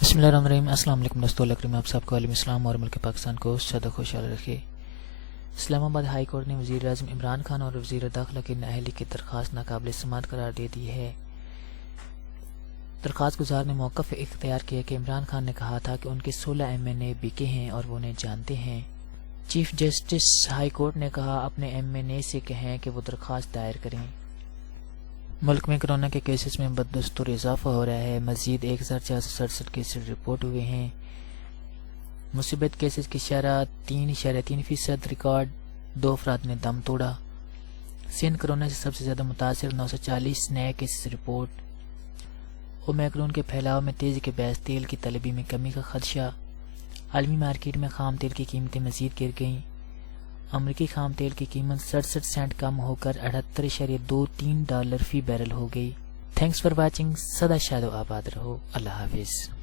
بسم اللہ الرحمن الرحیم۔ السلام علیکم دوستو، اللہ کریم آپ سب کو عالم اسلام اور ملک پاکستان کو زیادہ خوشحال رکھے۔ اسلام آباد ہائی کورٹ نے وزیر اعظم عمران خان اور وزیر داخلہ کی نااہلی کی درخواست ناقابل سماعت قرار دے دی ہے۔ درخواست گزار نے موقف اختیار کیا کہ عمران خان نے کہا تھا کہ ان کے 16 MNA بکے ہیں اور وہ انہیں جانتے ہیں۔ چیف جسٹس ہائی کورٹ نے کہا اپنے MNA سے کہیں کہ وہ درخواست دائر کریں۔ ملک میں کرونا کے کیسز میں بدستور اضافہ ہو رہا ہے۔ مزید 1467 کیسز رپورٹ ہوئے ہیں۔ مثبت کیسز کی شرح 3.3% ریکارڈ، 2 افراد نے دم توڑا۔ سندھ کرونا سے سب سے زیادہ متاثر، 940 نئے کیسز رپورٹ۔ اومیکرون کے پھیلاؤ میں تیزی کے باعث تیل کی طلبی میں کمی کا خدشہ۔ عالمی مارکیٹ میں خام تیل کی قیمتیں مزید گر گئیں۔ امریکی خام تیل کی قیمت 67 سینٹ کم ہو کر $78.23 فی بیرل ہو گئی۔ Thanks for watching. سدا شاد و آباد رہو۔ اللہ حافظ۔